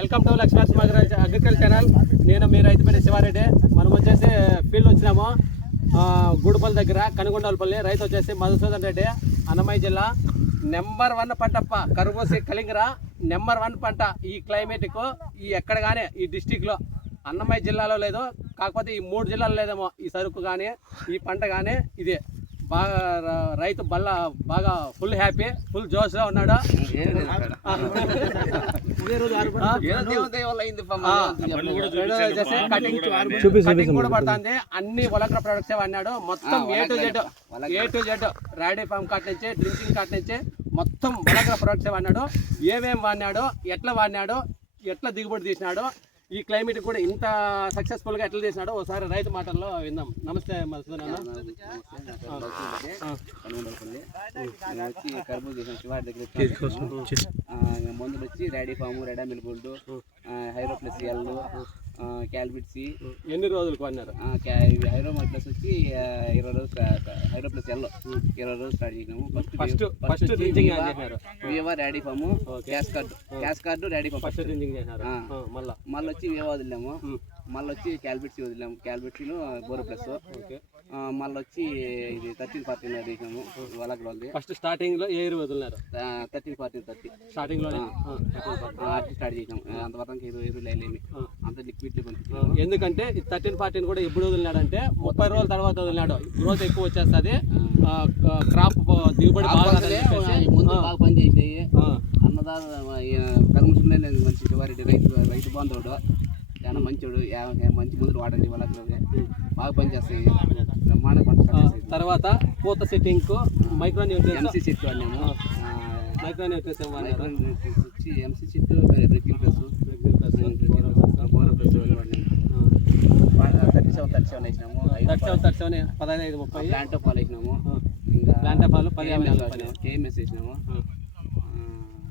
Welcome to Lakshmi స్మగ్రల్ agriculture channel. నేను మీ రైతుపేట శివారెడ్డి. మనం వచ్చేసి ఫీల్డ్ వచ్చినాము. గూడుపల్లి దగ్గర కనుగొండలపల్లి రైతు వచ్చేసి మధుసూదన్ రెడ్డి అన్నమయ్య జిల్లా. నెంబర్ వన్ పంటప్ప కరుబోసి కలింగర. నెంబర్ వన్ పంట ఈ క్లైమేట్కు ఈ ఎక్కడ కానీ ఈ డిస్టిక్లో అన్నమయ్య జిల్లాలో లేదు. కాకపోతే ఈ మూడు జిల్లాలో లేదేమో. ఈ సరుకు కానీ ఈ పంట కానీ ఇదే. బాగా రైతు బల్ల బాగా ఫుల్ హ్యాపీ ఫుల్ జోష్లో ఉన్నాడు? కటింగ్ కూడా పడుతుంది. అన్ని వలక్ర ప్రొడక్ట్స్ వాడినాడు. మొత్తం A to Z A to Z ready farm cot నుంచి డ్రింకింగ్ కాట్ నుంచి మొత్తం వలక్ర ప్రొడక్ట్స్ వాడినాడు. ఏమేం వాడినాడు? ఎట్లా వాడినాడు? ఎట్లా దిగుబడి తీసినాడు? ఈ క్లైమేట్ కూడా ఇంత సక్సెస్ఫుల్గా ఎట్లా చేసినాడో ఒకసారి రైతు మాటల్లో విందాం. నమస్తే మధుసూదన్ అన్న వచ్చి కర్బూజ చేసాం శివారి దగ్గర మందులు వచ్చి రెడీ ఫాము రెడా మిల్ గోల్డ్ హైరో ప్లస్ క్యాల్బిట్సి ఎన్ని రోజులకు వాడినారు హైరో ప్లస్ వచ్చి ఇరవై రోజులు హైరో ప్లస్ ఎల్ ఇరవై రోజులు స్టార్ట్ చేసినాము. ఫస్ట్ ఫస్ట్ చేసినారు? వివా ready farm cash card cash card ready farm first చేసినారు? ఆ. ఆ, మళ్ళా? మళ్ళీ వచ్చి వివా వదిలేము. మళ్ళీ వచ్చి క్యాల్బిట్సి వదిలేము క్యాల్బిట్సీలో బోరో ప్లస్. ఓకే. మళ్ళీ వచ్చి ఇది థర్టీన్ ఫార్టీన్ చేసినాము వాళ్ళకి వాళ్ళది. ఫస్ట్ స్టార్టింగ్లో ఏ ఎరువు వదిలినారు థర్టీన్ ఫార్టీన్ థర్టీ. స్టార్టింగ్ అట్లా స్టార్ట్ చేసాం అంతవరకు ఇరవై ఇరవై లేలేమి. అంత లిక్విడ్ ఎందుకంటే థర్టీన్ ఫార్టీన్ కూడా ఎప్పుడు వదిలినాడంటే ముప్పై రోజుల తర్వాత వదిలినాడు. గ్రోత్ ఎక్కువ వచ్చేస్తుంది. క్రాప్ దిగుబడి బాగా ముందు బాగా పని చేసినాయి ఆ, అన్నదాత కర్మసులే మంచి శివారెడ్డి రైతు రైతు బాంధవుడు. చాలా మంచోడు. మంచి మందులు వాడండి వాళ్ళకి. బాగా పని తర్వాత పూత సెట్టింగ్కు మైక్రో న్యూట్రియన్స్ ఎంసీ సెట్ వాడినాము. మైక్రో న్యూట్రియన్స్ ఏం వాడినారు? మైక్రో వచ్చి ఎంసీ సెట్ బ్రెకింగ్ plus borrow plus thirty seven thirty seven వేసినాము. థర్టీ సెవెన్ థర్టీ సెవెన్ పదహైదు ఐదు ముప్పై. ప్లాంట్ పాలు వేసినాము. ఆ, ఇంకా ప్లాంట్ ఆఫ్ పాలు పది యాభై కేఎంఎస్ వేసినాము.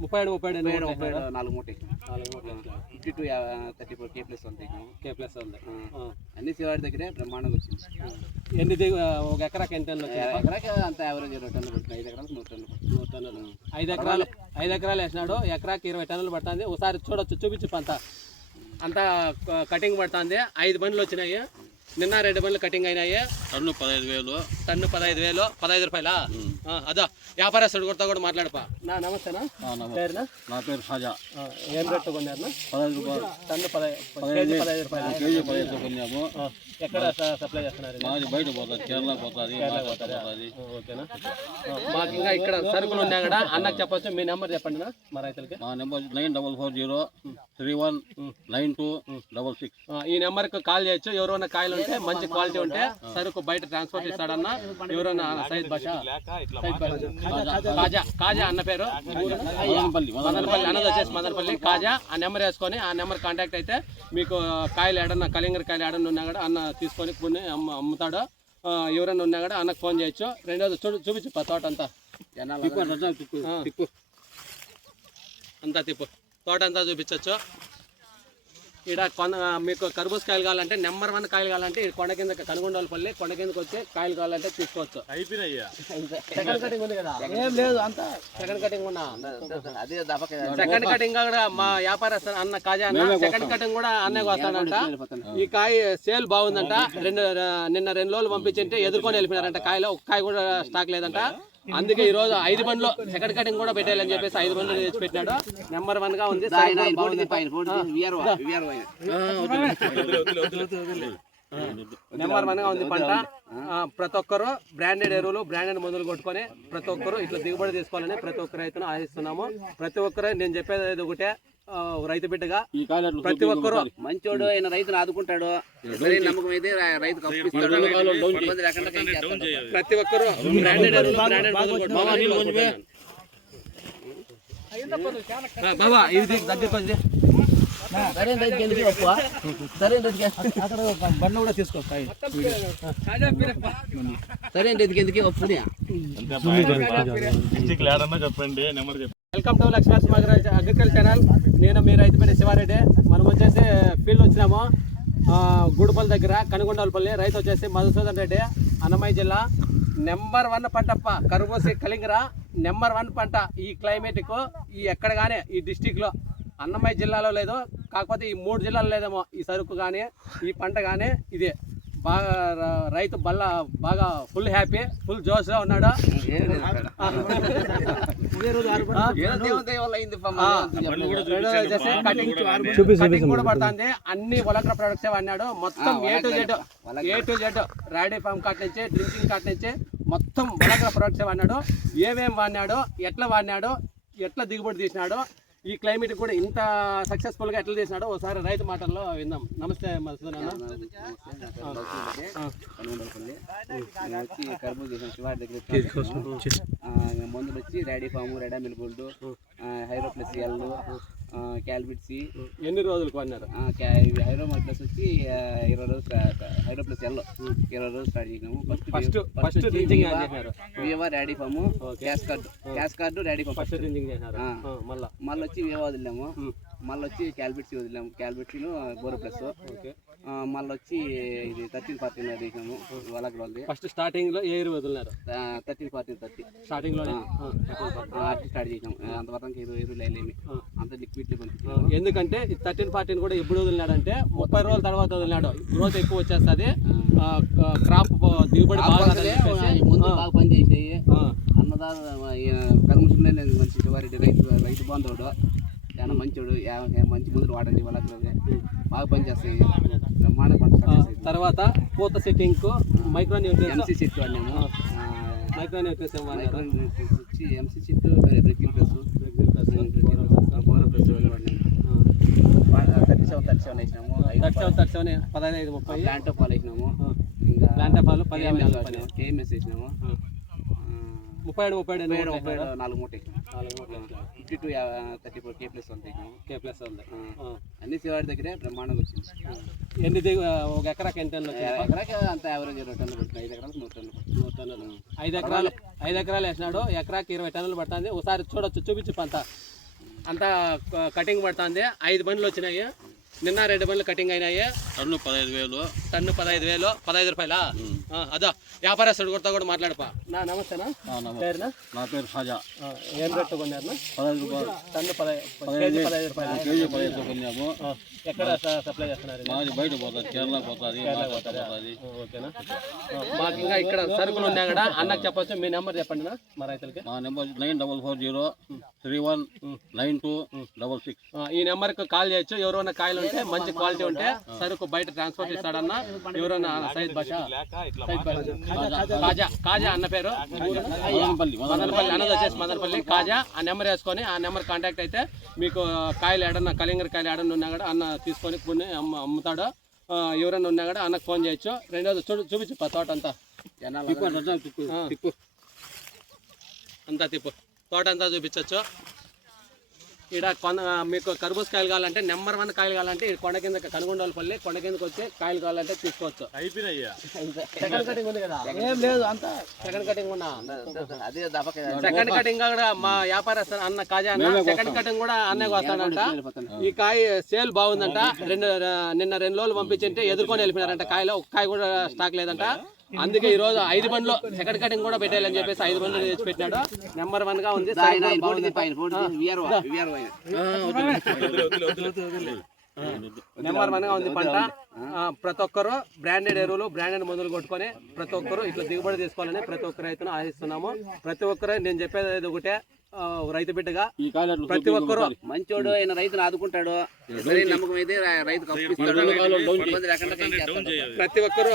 ముప్పై ఏడు ముప్పై ఏడు ముప్పై ఏడు నాలుగు మూట వేసినాము. Fifty two thirty four K plus వేసినాము కే ప్లస్ ఉంది. అన్ని శివాడి దగ్గరే బ్రహ్మాండంగా వచ్చింది. ఎన్ని ఒక ఎకరాకి ఎంత టన్నులు? ఎకరాకి అంత యావరేజ్ ఇరవై టన్నులు పడుతుంది ఐదు ఎకరాలకు మూడు టన్నులు నూరు టన్నులు. ఐదు ఎకరాలు ఐదు ఎకరాలు వేసినాడు. ఎకరాకి ఇరవై టన్నులు పడుతుంది. ఒకసారి చూడొచ్చు చూపించు పంత. అంతా క- కటింగ్ పడుతుంది. ఐదు బండ్లు వచ్చినాయి. నిన్న రెండు బండ్లు కటింగ్ అయినాయి. టన్ను పదహైదు వేలు. టన్ను పదహైదు వేలు. పదహైదు రూపాయలా? అదో వ్యాపారస్తుడు కూడా కూడా మాట్లాడపా. నా నమస్తేనా? పేరునా? నా పేరు ఖాజా ఆ, ఏం రేటు కొన్నారు పదహైదు రూపాయలు. టన్ను పదహైదు కేజీ పదహైదు రూపాయలు. కేజీ పదహైదు కొన్నాము. ఆ, ఎక్కడ సప్లై చేస్తున్నారు? మాది బయట పోతుంది కేరళ పోతుంది ఓకేనా. మాకు ఇంకా ఇక్కడ సరుకులు ఉన్నాయి కదా అన్నకు చెప్పొచ్చు. మీ నెంబర్ చెప్పండి నా మా రైతులకి. మా number nine double four zero three one nine two double six. ఈ నెంబర్కి కాల్ చేయొచ్చు. ఎవరైనా కాయలు ఉంటే మంచి క్వాలిటీ ఉంటే సరుకు బయట ట్రాన్స్పోర్ట్ ఇస్తాడన్న ఎవరైనా సైద్ భాష కాజా కాజా అన్న పేరు. మదనపల్లి మదనపల్లి అన్నది వచ్చేసి మదనపల్లి. కాజా ఆ నెంబర్ వేసుకొని ఆ నెంబర్ కాంటాక్ట్ అయితే మీకు కాయలు ఏడన్నా కలింగర కాయలు ఏడన్నా ఉన్నా కూడా అన్న తీసుకొని కొన్ని అమ్మ అమ్ముతాడు ఆ, ఎవరైనా ఉన్నా కూడా అన్నకు ఫోన్ చేయొచ్చు. రెండోది చూడు చూపించు తోట అంతా అంతా తిప్పు తోట అంతా చూపించవచ్చు ఇక్కడ కొండ మీకు కర్బూజ్ కాయలు కావాలంటే నెంబర్ వన్ కాయలు కావాలంటే కొండ కింద కనుగొండలపల్లి కొండ కిందకి వచ్చి కాయలు కావాలంటే తీసుకోవచ్చు. సెకండ్ కటింగ్ ఉంది కదా? ఏం లేదు అంతా. సెకండ్ కటింగ్ ఉన్నా. అదే దపక సెకండ్ కటింగ్ కూడా మా వ్యాపారస్తు అన్న కాజా అన్న సెకండ్ కటింగ్ కూడా అన్నయ్య వస్తాడంట ఈ కాయ సేల్ బాగుందంట. రెండు నిన్న రెండు రోజులు పంపించింటే ఎదుర్కొని వెళ్ళిపోయారంట కాయలో. ఒక కాయ కూడా స్టాక్ లేదంట. అందుకే ఈ రోజు ఐదు బండ్లు సెకండ్ కటింగ్ కూడా పెట్టాలని చెప్పేసి ఐదు బండ్లు తెచ్చి పెట్టినాడు నెంబర్ వన్గా ఉంది. నెంబర్ వన్గా ఉంది పంట. ప్రతి ఒక్కరు బ్రాండెడ్ ఎరువులు బ్రాండెడ్ మందులు కొట్టుకొని ప్రతి ఒక్కరు ఇట్లా దిగుబడి తీసుకోవాలని ప్రతి ఒక్క రైతును ఆశిస్తున్నాము. ప్రతి ఒక్కరు నేను చెప్పేది ఒకటే రైతు బిడ్డగా ప్రతి ఒక్కరు మంచోడు ఆయన రైతును ఆదుకుంటాడు. నమ్మకం అయితే రా- రైతుకు అప్పు ఇస్తాడు. కొంతమంది రకరకాలుగా చేస్తారు. ప్రతి ఒక్కరు బాబా ఇది దగ్గరికి వచ్చి సరైన రైతుకి ఎందుకు అప్పు? సరైన రైతుకి బండ్లు కూడా తీసుకో సరైన రైతుకి ఎందుకు అప్పుని చెప్పండి నెంబర్ చెప్పండి. వెల్కమ్ టు లక్ష్మీ స్మగ్రల్ అగ్రికల్చర్ ఛానల్. నేను మీ రైతుపేట శివారెడ్డి. మనం వచ్చేసి ఫీల్డ్ వచ్చినాము. గూడుపల్లి దగ్గర కనుగొండలపల్లి. రైతు వచ్చేసి మధుసూదన్ రెడ్డి అన్నమయ్య జిల్లా. నెంబర్ వన్ పంటప్ప కరుబోసి కలింగర. నెంబర్ వన్ పంట ఈ క్లైమేట్కు ఈ ఎక్కడ కానీ ఈ డిస్టిక్లో అన్నమయ్య జిల్లాలో లేదు. కాకపోతే ఈ మూడు జిల్లాలు లేదేమో ఈ సరుకు కానీ ఈ పంట కానీ ఇదే బాగా రైతు బల్ల బాగా ఫుల్ హ్యాపీ ఫుల్ జోష్గా ఉన్నాడు. కూడా పడుతుంది అన్ని వలక్ర ప్రొడక్ట్స్ అన్నాడు మొత్తం A to Z A to Z ready farm cot నుంచి డ్రింకింగ్ కాట్ నుంచి మొత్తం వలక్ర ప్రొడక్ట్స్ వాడినాడు ఏమేం వాడినాడు ఎట్లా వాడినాడు ఎట్లా దిగుబడి తీసినాడు ఈ క్లైమేట్ కూడా ఇంత సక్సెస్ఫుల్గా ఎట్లా చేసినాడో ఒకసారి రైతు మాటల్లో విందాం నమస్తే మధుసూదన్ అన్న నేను వచ్చి కర్బూజా చేసిన శివారి దగ్గర మందులు వచ్చి రెడీ ఫామ్ రెడా మిల్ గోల్డ్ హైరో ప్లస్ ఎల్ క్యాల్బిట్సి ఎన్ని రోజులకు వాడినారు హైరో ప్లస్ వచ్చి ఇరవై రోజులు హైరో ప్లస్ ఎల్ ఇరవై రోజులు స్టార్ట్ చేసినాము ఫస్ట్ ఫస్ట్ చేసినారు వివా ready farm cash card cash card ready farm first. ఆ, మళ్ళా? మళ్ళీ వచ్చి వివా వదిలాము. మళ్ళీ వచ్చి క్యాల్బిట్సి వదిలాము క్యాల్బిట్సీను బోరో ప్లస్. ఓకే. మళ్ళీ వచ్చి ఇది థర్టీన్ ఫార్టీ తీసినాము వాళ్ళకి వాళ్ళది. ఫస్ట్ స్టార్టింగ్లో ఏ ఎరువు వదిలినారు? Thirteen forty thirty. స్టార్టింగ్లోనే? అట్టి స్టార్ట్ చేసినాం అంతవరకు ఇరవై ఇరవై లేమి ఆ. అంత లిక్విడ్ ఎందుకంటే థర్టీన్ ఫార్టీన్ కూడా ఎప్పుడు వదిలినాడంటే ముప్పై రోజుల తర్వాత వదిలినాడు. గ్రోత్ ఎక్కువ వచ్చేస్తుంది. క్రాప్ దిగుబడి ముందు బాగా పని అన్నదాత కర్మసులే నేను మంచి రైతు రైతు బాంధవుడు. చాలా మంచోడు మంచి ముందు వాడండి వాళ్ళకి బాగా పని చేస్తాయి. బ్రహ్మాండ. తర్వాత పూత సెట్టింగ్కు మైక్రో న్యూట్రియన్స్ ఎంసీ చెట్టు వాడినాము మైక్రో న్యూట్రియన్స్ మైక్రో న్యూట్రియన్స్ వచ్చి ఎంసీ చెట్టు బ్రెకిల్ ప్లస్ బోరో ప్లస్ వాడినాము థర్టీ సెవెన్ థర్టీ సెవెన్ వేసినాము. థర్టీ సెవెన్ థర్టీ సెవెన్ పదహైదు ముప్పై. ప్లాంట్ పాలు వేసినాము. ఆ, ఇంకా ప్లాంట్ పాలు పది యాభై కేఎంఎస్. వేసినాము. ముప్పై ఏడు ముప్పై ఏడు ఏడు, నాలుగు మూట fifty two thirty four K plus వేసినాము కే ప్లస్ ఉంది. అన్ని శివాడి దగ్గరే బ్రహ్మాండంగా వచ్చింది. ఎన్ని దిగు ఒక ఎకరాకి ఎంత ఎకరాకి అంత యావరేజ్ ఇరవై టన్నులు పడుతుంది. ఐదు ఎకరాలకు నూరు టన్నులు పడుతుంది. నూరు టన్నులు. ఐదు ఎకరాలు ఐదు ఎకరాలు వేసినాడు. ఎకరాకి ఇరవై టన్నులు పడుతుంది. ఒకసారి చూడొచ్చు చూపించు పంత. అంతా కటింగ్ పడుతుంది. ఐదు బండ్లు వచ్చినాయి. నిన్న రెండు బండ్లు కటింగ్ అయినాయి. టన్ను పదహైదు వేలు. టన్ను పదహైదు వేలు. పదహైదు రూపాయలా? అదో వ్యాపారస్తుడు కొడతా కూడా మాట్లాడపా. నా నమస్తేనా. పేరునా? నా పేరు ఆ, ఏం రేటు కొన్నారునా? పదహైదు రూపాయలు. టన్ను పదహైదు కేజీ పదహైదు రూపాయలు. కేజీ పదహైదు కొన్నాము. ఆ, ఎక్కడ స- సప్లై చేస్తున్నారు? ఇది? మాది బయట పోతుంది కేరళ పోతుంది ఓకేనా. మాకు ఇంకా ఇక్కడ సరుకులు ఉన్నాయి కదా అన్నకు చెప్పొచ్చు. మీ నెంబర్ చెప్పండి మా రైతులకి. మా number nine double four zero three one nine two double six. ఈ నెంబర్కి కాల్ చేయొచ్చు. ఎవరైనా కాయలు ఉంటే మంచి క్వాలిటీ ఉంటే సరుకు బయట ట్రాన్స్పోర్ట్ ఇస్తాడన్న ఎవరైనా సైద్ భాష. కాజా కాజా అన్న పేరు? మదనపల్లి మదనపల్లి. అన్నది వచ్చేసి మదనపల్లి. కాజా ఆ నెంబర్ వేసుకొని ఆ నెంబర్ కాంటాక్ట్ అయితే మీకు కాయలు ఏడన్నా కలింగర కాయలు ఏడన్నా ఉన్నా కూడా అన్న తీసుకొని కొన్ని అమ్మ అమ్ముతాడు ఆ, ఎవరైనా ఉన్నా కూడా అన్నకు ఫోన్ చేయొచ్చు. రెండోది చూడు చూపించు పా తోట అంతా అంతా తిప్పు. తోట అంతా చూపించవచ్చు ఇక్కడ కొండ మీకు కర్బూజ్ కాయలు కావాలంటే నెంబర్ వన్ కాయలు కావాలంటే ఈ కొండ కింద కనుగొండలపల్లి కొండ కిందకి వచ్చి కాయలు కావాలంటే తీసుకోవచ్చు. సెకండ్ కటింగ్ ఉంది కదా? ఏం లేదు అంతా. సెకండ్ కటింగ్ ఉన్నా? అదే దపక సెకండ్ కటింగ్ కూడా మా వ్యాపారస్తు అన్న కాజా అన్న సెకండ్ కటింగ్ కూడా అన్నయ్య వస్తాడంట ఈ కాయ సేల్ బాగుందంట. రెండు నిన్న రెండు రోజులు పంపించింటే ఎదుర్కొని వెళ్ళిపోయినారంట కాయలో. ఒక కాయ కూడా స్టాక్ లేదంట. అందుకే ఈ రోజు ఐదు బండ్లు సెకండ్ కటింగ్ కూడా పెట్టాలని చెప్పేసి ఐదు బండ్లు తెచ్చి పెట్టినాడు నెంబర్ వన్గా ఉంది. నెంబర్ వన్గా ఉంది పంట. ప్రతి ఒక్కరు బ్రాండెడ్ ఎరువులు బ్రాండెడ్ మందులు కొట్టుకొని ప్రతి ఒక్కరు ఇట్లా దిగుబడి తీసుకోవాలని ప్రతి ఒక్క రైతును ఆశిస్తున్నాము. ప్రతి ఒక్కరు నేను చెప్పేది ఒకటే రైతు బిడ్డగా ప్రతి ఒక్కరు మంచోడు ఆయన రైతును ఆదుకుంటాడు. సరే నమ్మకం అయితే రా- రైతుకు అప్పిస్తాడు ఇబ్బంది లేకుండా పని చేస్తాడు. ప్రతి ఒక్కరు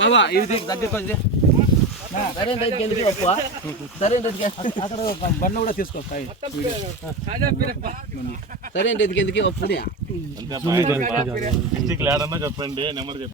బాబా ఇది దగ్గరికి వచ్చి. సరే రైతుకి ఎందుకు అప్పు? సరే రైతుకి బండ్లు కూడా తీసుకోస్తాయి సరే రైతుకి ఎందుకు చెప్పండి నెంబర్ చెప్పండి.